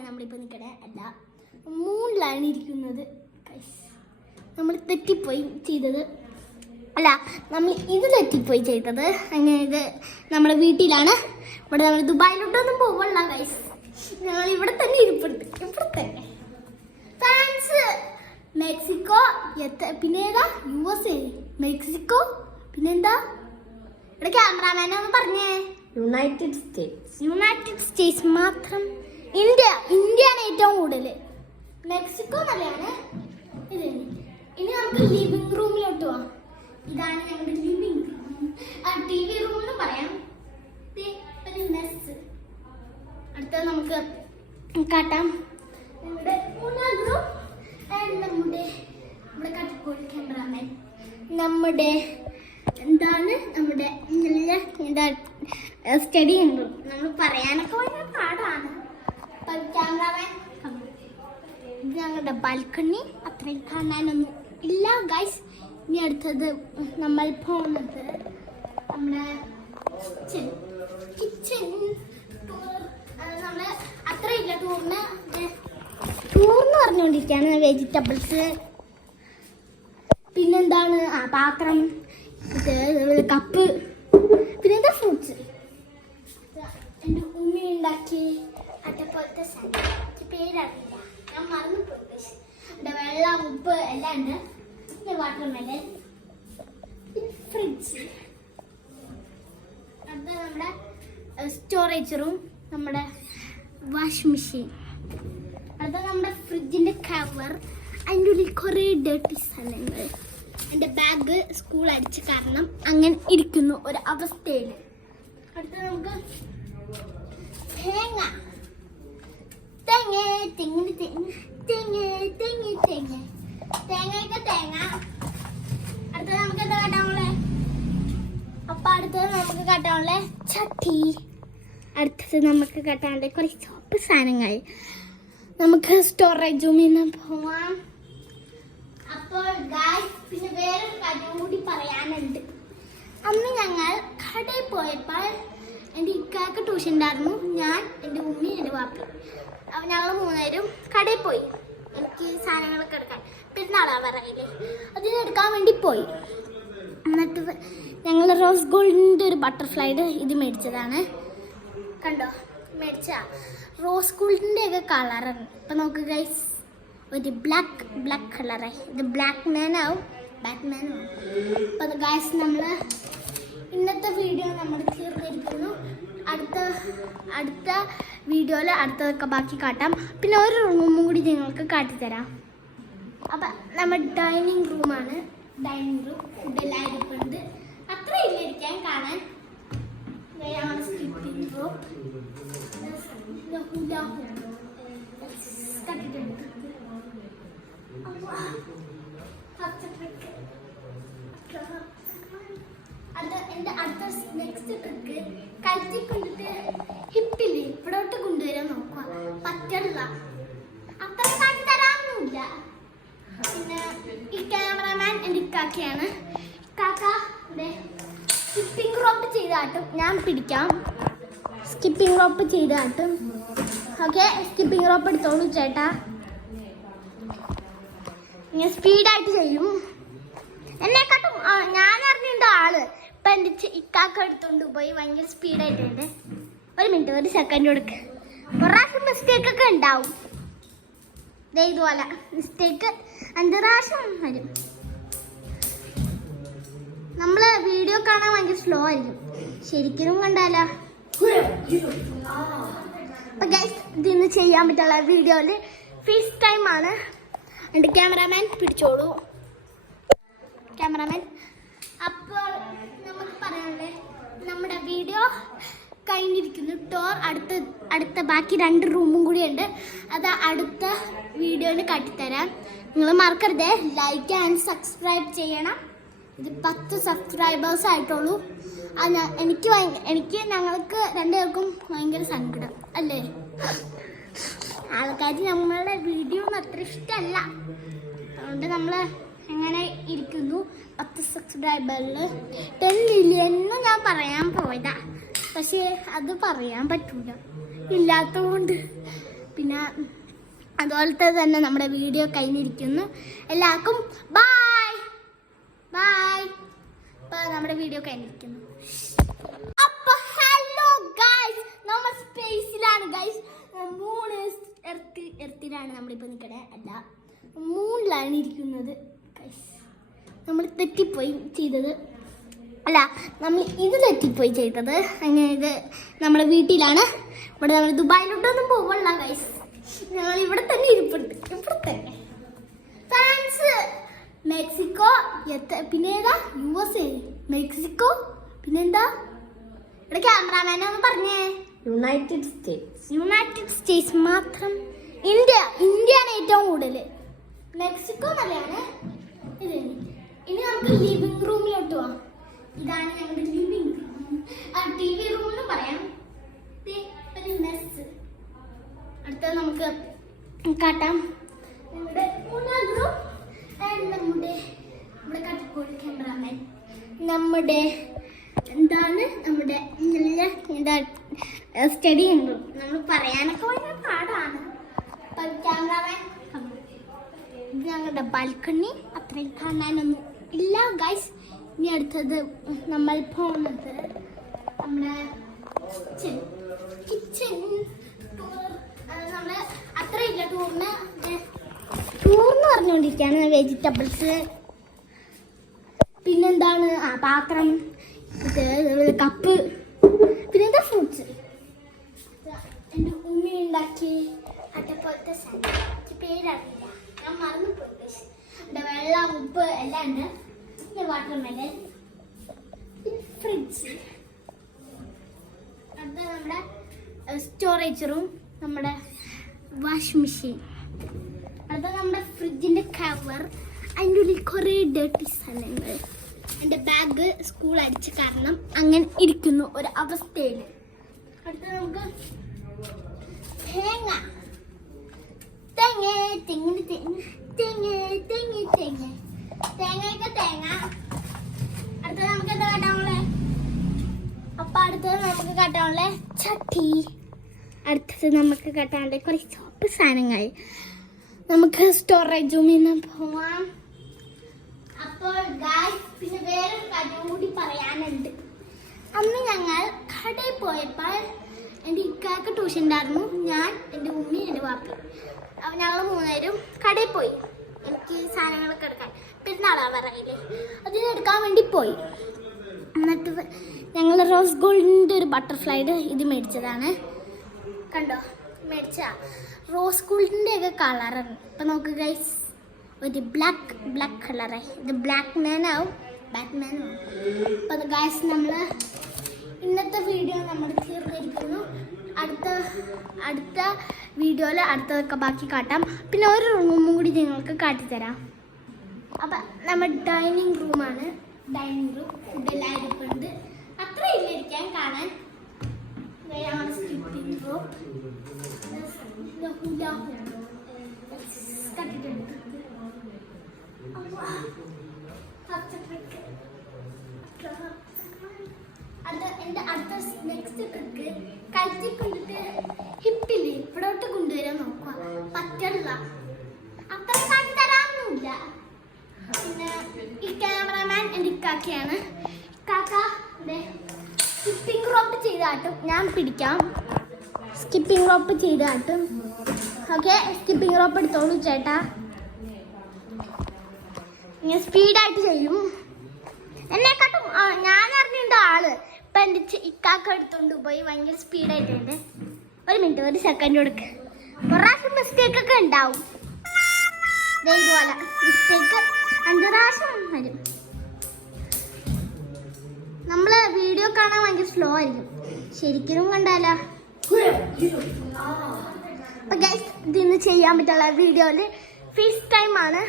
മൂണിലാണ് നമ്മളിപ്പോൾ നിൽക്കണേ, അല്ല മൂണിലാണ് ഇരിക്കുന്നത്. നമ്മൾ തെറ്റിപ്പോയി ചെയ്തത്, അല്ല നമ്മൾ ഇത് തെറ്റിപ്പോയി ചെയ്തത്. അങ്ങനെ ഇത് നമ്മുടെ വീട്ടിലാണ്. ഇവിടെ നമ്മൾ ദുബായിലോട്ടൊന്നും പോകണ്ട ഗൈസ്, ഞങ്ങൾ ഇവിടെ തന്നെ ഇരിപ്പുണ്ട്. ഇവിടെ തന്നെ ഫ്രാൻസ്, മെക്സിക്കോ, പിന്നെ ഏതാ USA, മെക്സിക്കോ, പിന്നെന്താ ഇവിടെ ക്യാമറാമാനെ ഒന്ന് പറഞ്ഞേ. യുണൈറ്റഡ് സ്റ്റേറ്റ്സ് മാത്രം. ഇന്ത്യയാണ് ഏറ്റവും കൂടുതൽ. മെക്സിക്കോ നല്ലതാണ്. ഇത് ഇനി നമുക്ക് ലിവിംഗ് റൂമിലോട്ട് പോവാം. ഇതാണ് ഞങ്ങളുടെ ലിവിംഗ് റൂം, TV റൂം എന്ന് പറയാം. ഒരു മെസ്സ്. അടുത്തത് നമുക്ക് കാട്ടാം നമ്മുടെ മൂന്നാം നമ്മുടെ നമ്മുടെ കട്ടിക്കോട് ക്യാമറാമാൻ, നമ്മുടെ എന്താണ് നമ്മുടെ എന്താ സ്റ്റഡി റൂം. നമ്മൾ പറയാനൊക്കെ ഭയങ്കര പാടാണ്. ക്യാമറാമാൻ ഇത് ഞങ്ങളുടെ ബാൽക്കണി. അത്രയും കാണാനൊന്നും ഇല്ല ഗൈസ്. ഇനി അടുത്തത് നമ്മൾ പോകുന്നത് നമ്മുടെ കിച്ചൺ ടൂർ. നമ്മൾ അത്രയില്ല ടൂറിന് പറഞ്ഞുകൊണ്ടിരിക്കുകയാണ്. വെജിറ്റബിൾസ്, പിന്നെന്താണ് പാത്രം, കപ്പ്, പിന്നെന്താ ഫ്രൂട്ട്സ്. എൻ്റെ ഉമ്മി ഉണ്ടാക്കി അതേപോലത്തെ സാധനം പേരറിയില്ല, ഞാൻ മറന്നുപോയി. എൻ്റെ വെള്ളം, ഉപ്പ് എല്ലാം ഉണ്ട്. പിന്നെ വാട്ടർ മെലൺ, ഫ്രിഡ്ജ്, അത് നമ്മുടെ സ്റ്റോറേജ് റൂം, നമ്മുടെ വാഷിംഗ് മെഷീൻ, അത് നമ്മുടെ ഫ്രിഡ്ജിൻ്റെ കവർ, അതിൻ്റെ ഉള്ളിൽ കുറേ ഡേർട്ടി സ്ഥലങ്ങൾ. എൻ്റെ ബാഗ് സ്കൂൾ അടിച്ച് കാരണം അങ്ങനെ ഇരിക്കുന്നു ഒരു അവസ്ഥയിൽ. അടുത്ത നമുക്ക് തേങ്ങ, തെങ്ങിന് തേങ്ങയൊക്കെ തേങ്ങ. അടുത്തത് നമുക്ക് എന്താ കാട്ടാനുള്ള, അപ്പം അടുത്തത് നമുക്ക് കാട്ടാനുള്ള ചട്ടി. അടുത്തത് നമുക്ക് കാട്ടാനുള്ള കുറേ സോപ്പ് സാധനങ്ങൾ. നമുക്ക് സ്റ്റോറേജ് റൂമിൽ നിന്ന് പോവാം. അപ്പോൾ ഗായ്സ്, പിന്നെ വേറൊരു കാര്യം കൂടി പറയാനുണ്ട്. അന്ന് ഞങ്ങൾ കടയിൽ പോയപ്പോൾ എൻ്റെ ഇക്കാക്ക് ട്യൂഷൻ ഉണ്ടായിരുന്നു. ഞാൻ, എൻ്റെ ഉമ്മി, എൻ്റെ വാപ്പി, അപ്പോൾ ഞങ്ങൾ മൂന്നുപേരും കടയിൽ പോയി. എനിക്ക് സാധനങ്ങളൊക്കെ എടുക്കാൻ, പെരുന്നാളാവാറായില്ലേ, അതിനെടുക്കാൻ വേണ്ടി പോയി. എന്നിട്ട് ഞങ്ങൾ റോസ് ഗോൾഡിൻ്റെ ഒരു ബട്ടർഫ്ലൈയുടെ ഇത് മേടിച്ചതാണ്. കണ്ടോ, മേടിച്ച റോസ് ഗോൾഡിൻ്റെ ഒക്കെ കളറാണ്. ഇപ്പം നോക്ക് ഗൈസ്, ഒരു ബ്ലാക്ക് കളറായി. ഇത് ബാറ്റ്മാനും ആവും. അപ്പോൾ അത് ഗൈസ്, നമ്മൾ ഇന്നത്തെ വീഡിയോ നമ്മൾ തീർന്നിരിക്കുന്നു. അടുത്ത വീഡിയോയിൽ അടുത്തതൊക്കെ ബാക്കി കാട്ടാം. പിന്നെ ഒരു റൂമും കൂടി നിങ്ങൾക്ക് കാട്ടിത്തരാം. അപ്പം നമ്മൾ ഡൈനിങ് റൂമാണ്. ഡൈനിങ് റൂം ഫുഡെല്ലാം ഇരിപ്പുണ്ട്. അത്ര ഇല്ലായിരിക്കാൻ കാണാൻ. സ്കിപ്പിംഗ് റോപ്പ് കട്ടിട്ടുണ്ട്. അത് എൻ്റെ അടുത്ത നെക്സ്റ്റ് ട്രിക്ക് കഴുത്തി കൊണ്ടിട്ട് ഹിപ്പില് ഇവിടോട്ട് കൊണ്ടുവരാൻ നോക്കുക. പറ്റില്ല, അത്ര കാട്ടി തരാനൊന്നുമില്ല. പിന്നെ ഈ ക്യാമറമാൻ എൻ്റെ ഇക്കാക്കയാണ്. ഇക്കാക്ക സ്കിപ്പിംഗ് റോപ്പ് ചെയ്താട്ടും ഞാൻ പിടിക്കാം. സ്കിപ്പിംഗ് റോപ്പ് ചെയ്താട്ടും. ഓക്കെ, സ്കിപ്പിംഗ് റോപ്പ് എടുത്തോളൂ ചേട്ടാ. ഞാൻ സ്പീഡായിട്ട് ചെയ്യും. എന്നെക്കാട്ടും ഞാൻ അറിഞ്ഞിട്ടുണ്ട് ആള്. ഇപ്പം എൻ്റെ ഇക്കാക്ക എടുത്തോണ്ട് പോയി ഭയങ്കര സ്പീഡായിട്ടുണ്ട്. ഒരു മിനിറ്റ്, ഒരു സെക്കൻഡ് കൊടുക്ക്. ഒരു പ്രാവശ്യം മിസ്റ്റേക്കൊക്കെ ഉണ്ടാവും. ഇതുപോലെ മിസ്റ്റേക്ക് 5 പ്രാവശ്യം വരും. നമ്മൾ വീഡിയോ കാണാൻ ഭയങ്കര സ്ലോ ആയിരിക്കും, ശരിക്കും കണ്ടാലോ. അപ്പം ഗൈസ്, ഇതിന്ന് ചെയ്യാൻ പറ്റുള്ള വീഡിയോയിൽ ഫേസ് ടൈം ആണ്. എൻ്റെ ക്യാമറാമാൻ പിടിച്ചോളൂ. ക്യാമറാമാൻ, അപ്പോൾ നമുക്ക് പറയാനുള്ളത് നമ്മുടെ വീഡിയോ കഴിഞ്ഞിരിക്കുന്നു. ടോർ അടുത്ത ബാക്കി 2 റൂമും കൂടി ഉണ്ട്. അത് അടുത്ത വീഡിയോയിൽ കാട്ടിത്തരാം. നിങ്ങൾ മറക്കരുത്, ലൈക്ക് ആൻഡ് സബ്സ്ക്രൈബ് ചെയ്യണം. ഇത് 10 സബ്സ്ക്രൈബേഴ്സ് ആയിട്ടുള്ളൂ. എനിക്ക് ഞങ്ങൾക്ക് 2 പേർക്കും ഭയങ്കര സങ്കടം അല്ലേ. ആൾക്കാർ നമ്മളുടെ വീഡിയോ ഒന്നും അത്ര ഇഷ്ടമല്ല. അതുകൊണ്ട് നമ്മൾ അങ്ങനെ ഇരിക്കുന്നു. 10 സബ്സ്ക്രൈബറിൽ 10 മില്യൺ ഞാൻ പറയാൻ പോയതാ, പക്ഷേ അത് പറയാൻ പറ്റൂല ഇല്ലാത്തതുകൊണ്ട്. പിന്നെ അതുപോലത്തെ തന്നെ നമ്മുടെ വീഡിയോ കഴിഞ്ഞിരിക്കുന്നു. എല്ലാവർക്കും ബൈ ബൈ. അപ്പോൾ നമ്മുടെ വീഡിയോ കഴിഞ്ഞിരിക്കുന്നു. അപ്പോൾ ഹലോ ഗൈസ്, നമ്മൾ സ്പേസിലാണ് ഗൈസ്. മൂൺ എർത്തിലാണ് നമ്മളിപ്പോൾ നിൽക്കണേ, അല്ല മൂണിലാണ് ഇരിക്കുന്നത് ഗൈസ്. നമ്മൾ തെറ്റിപ്പോയി ചെയ്തത്, അല്ല നമ്മൾ ഇത് തെറ്റിപ്പോയി ചെയ്തത്. അങ്ങനെ ഇത് നമ്മുടെ വീട്ടിലാണ്. ഇവിടെ നമ്മൾ ദുബായിലോട്ടൊന്നും പോകണ്ട ഗൈസ്, ഞങ്ങൾ ഇവിടെ തന്നെ ഇരിപ്പുണ്ട്. ഇവിടെ തന്നെ ഫ്രാൻസ്, മെക്സിക്കോ, പിന്നെ ഏതാ USA, മെക്സിക്കോ, പിന്നെന്താ ഇവിടെ ക്യാമറാമാനെ ഒന്ന് പറഞ്ഞേ. യുണൈറ്റഡ് സ്റ്റേറ്റ്സ് മാത്രം. ഇന്ത്യയാണ് ഏറ്റവും കൂടുതൽ. മെക്സിക്കോ നല്ലതാണ്. ഇത് ഇനി നമുക്ക് ലിവിംഗ് റൂമിലോട്ട് പോവാം. ഇതാണ് ഞങ്ങളുടെ ലിവിംഗ് റൂം. TV റൂം എന്ന് പറയാം. ഒരു മെസ്സ്. അടുത്തത് നമുക്ക് കാട്ടാം നമ്മുടെ മൂന്നാം റൂം. നമ്മുടെ കട്ടിക്കോട് ക്യാമറാമാൻ, നമ്മുടെ എന്താണ് നമ്മുടെ എന്താ സ്റ്റഡി ഉണ്ട്. നമ്മൾ പറയാനൊക്കെ ഭയങ്കര പാടാണ്. ക്യാമറാമാൻ, ഇത് ഞങ്ങളുടെ ബാൽക്കണി. അത്രയും കാണാനൊന്നും ഇല്ല ഗൈസ്. ഇനി അടുത്തത് നമ്മൾ പോകുന്നത് നമ്മുടെ കിച്ചൺ ടൂർ. നമ്മൾ അത്രയില്ല ടൂറിന് പറഞ്ഞുകൊണ്ടിരിക്കുകയാണ്. വെജിറ്റബിൾസ്, പിന്നെന്താണ് പാത്രം, കപ്പ്, പിന്നെന്താ ഫ്രൂട്ട്സ്. എൻ്റെ ഉമ്മി ഉണ്ടാക്കി അതേപോലത്തെ സാധനം പേരറിയില്ല, ഞാൻ മറന്നുപോയി. എൻ്റെ വെള്ളം, ഉപ്പ് എല്ലാം ഉണ്ട്. പിന്നെ വാട്ടർ മെലൺ, ഫ്രിഡ്ജ്. അത് നമ്മുടെ സ്റ്റോറേജ് റൂം, നമ്മുടെ വാഷിംഗ് മെഷീൻ. അത് നമ്മുടെ ഫ്രിഡ്ജിൻ്റെ കവർ. അതിൻ്റെ ഉള്ളിൽ കുറേ ഡേർട്ടി സ്ഥലങ്ങൾ. എൻ്റെ ബാഗ് സ്കൂൾ അടിച്ച് കാരണം അങ്ങനെ ഇരിക്കുന്നു ഒരു അവസ്ഥയിൽ. അടുത്ത നമുക്ക് തേങ്ങ, തെങ്ങിന് തേങ്ങയൊക്കെ തേങ്ങ. അടുത്തത് നമുക്ക് എന്താ കാട്ടാനുള്ളേ? അപ്പം അടുത്തത് നമുക്ക് കാട്ടാനുള്ളേ ചട്ടി. അടുത്തത് നമുക്ക് കാട്ടാനുള്ള കുറേ സോപ്പ് സാധനങ്ങൾ. നമുക്ക് സ്റ്റോറേജ് റൂമിൽ നിന്ന് പോവാം. അപ്പോൾ ഗായ്സ്, പിന്നെ വേറൊരു കാര്യം കൂടി പറയാനുണ്ട്. അന്ന് ഞങ്ങൾ കടയിൽ പോയപ്പോൾ എൻ്റെ ഇക്കാക്ക് ട്യൂഷൻ ഉണ്ടായിരുന്നു. ഞാൻ, എൻ്റെ ഉമ്മി, എൻ്റെ വാപ്പി, അപ്പോൾ ഞങ്ങൾ മൂന്നുപേരും കടയിൽ പോയി. എനിക്ക് സാധനങ്ങളൊക്കെ എടുക്കാൻ, പെരുന്നാളാവാറായില്ലേ, അതിനെടുക്കാൻ വേണ്ടി പോയി. എന്നിട്ട് ഞങ്ങൾ റോസ് ഗോൾഡിൻ്റെ ഒരു ബട്ടർഫ്ലൈയുടെ ഇത് മേടിച്ചതാണ്. കണ്ടോ, മേടിച്ച റോസ് ഗോൾഡിൻ്റെ ഒക്കെ കളറാണ്. ഇപ്പം നോക്ക് ഗൈസ്, ഒരു ബ്ലാക്ക് കളറായി. ഇത് ബ്ലാക്ക് മാനാവും, ബാറ്റ്മാനും. അപ്പോൾ അത് ഗൈസ്, നമ്മൾ ഇന്നത്തെ വീഡിയോ നമ്മൾ തീർന്നിരിക്കുന്നു. അടുത്ത വീഡിയോയിൽ അടുത്തതൊക്കെ ബാക്കി കാട്ടാം. പിന്നെ ഒരു റൂമും കൂടി നിങ്ങൾക്ക് കാട്ടിത്തരാം. അപ്പം നമ്മൾ ഡൈനിങ് റൂമാണ്. ഡൈനിങ് റൂം ഫുഡെല്ലാം ഇരിപ്പുണ്ട്. അത്ര ഇല്ലായിരിക്കാൻ കാണാൻ. സ്കിപ്പിംഗ് റോപ്പ് കട്ടിട്ടുണ്ട്. എൻ്റെ അടുത്ത നെക്സ്റ്റ് ട്രിക്ക് കഴുത്തി കൊണ്ടിട്ട് ഹിപ്പില് ഇവിടോട്ട് കൊണ്ടുവരാൻ നോക്കുക. പറ്റില്ല, അത്ര കാട്ടി തരാനൊന്നുമില്ല. പിന്നെ ഈ ക്യാമറമാൻ എൻ്റെ ഇക്കാക്കയാണ്. ഇക്കാക്ക സ്കിപ്പിംഗ് റോപ്പ് ചെയ്താട്ടും ഞാൻ പിടിക്കാം. സ്കിപ്പിംഗ് റോപ്പ് ചെയ്താട്ടും. ഓക്കെ, സ്കിപ്പിംഗ് റോപ്പ് എടുത്തോളൂ ചേട്ടാ. ഞാൻ സ്പീഡായിട്ട് ചെയ്യും. എന്നെക്കാട്ടും ഞാൻ അറിഞ്ഞിട്ടുണ്ട് ആള്. ഇപ്പം എൻ്റെ ഇക്കാക്ക എടുത്തോണ്ട് പോയി ഭയങ്കര സ്പീഡായിട്ടുണ്ട്. ഒരു മിനിറ്റ്, ഒരു സെക്കൻഡ് കൊടുക്ക്. ഒരാൾക്ക് മിസ്റ്റേക്കൊക്കെ ഉണ്ടാവും. ഇതുപോലെ മിസ്റ്റേക്ക് 5 പ്രാവശ്യം വരും. നമ്മൾ വീഡിയോ കാണാൻ ഭയങ്കര സ്ലോ ആയിരിക്കും, ശരിക്കും കണ്ടാലോ. അപ്പം ഗൈസ്, ഇതിന്ന് ചെയ്യാൻ പറ്റുള്ള വീഡിയോയിൽ ഫേസ് ടൈം ആണ്.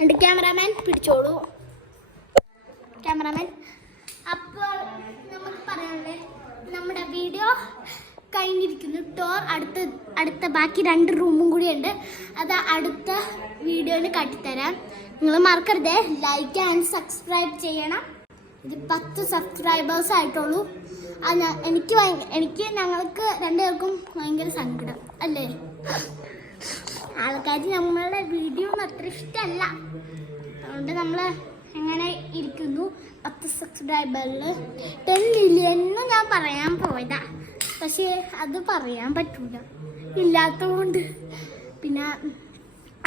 എൻ്റെ ക്യാമറാമാൻ പിടിച്ചോളൂ. ക്യാമറാമാൻ, അപ്പോൾ നമുക്ക് പറയാനുള്ളത് നമ്മുടെ വീഡിയോ കഴിഞ്ഞിരിക്കുന്നു. ടോർ അടുത്ത ബാക്കി 2 റൂമും കൂടി ഉണ്ട്. അത് അടുത്ത വീഡിയോയിൽ കാട്ടിത്തരാം. നിങ്ങൾ മറക്കരുത്, ലൈക്ക് ആൻഡ് സബ്സ്ക്രൈബ് ചെയ്യണം. ഇത് 10 സബ്സ്ക്രൈബേഴ്സ് ആയിട്ടുള്ളൂ. എനിക്ക് ഞങ്ങൾക്ക് 2 പേർക്കും ഭയങ്കര സങ്കടം അല്ലേ. ആൾക്കാർക്ക് നമ്മളുടെ വീഡിയോ ഒന്നും അത്ര ഇഷ്ടമല്ല. അതുകൊണ്ട് നമ്മൾ എങ്ങനെ ഇരിക്കുന്നു. 10 സബ്സ്ക്രൈബറിൽ 10 മില്യൺ ഞാൻ പറയാൻ പോയതാ, പക്ഷേ അത് പറയാൻ പറ്റൂല ഇല്ലാത്തതുകൊണ്ട്. പിന്നെ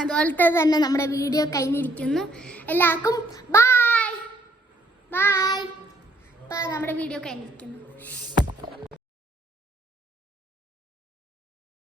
അതുപോലത്തെ തന്നെ നമ്മുടെ വീഡിയോ കഴിഞ്ഞിരിക്കുന്നു. എല്ലാവർക്കും ബായ് ബായ്. ഇപ്പം നമ്മുടെ വീഡിയോ കഴിഞ്ഞിരിക്കുന്നു.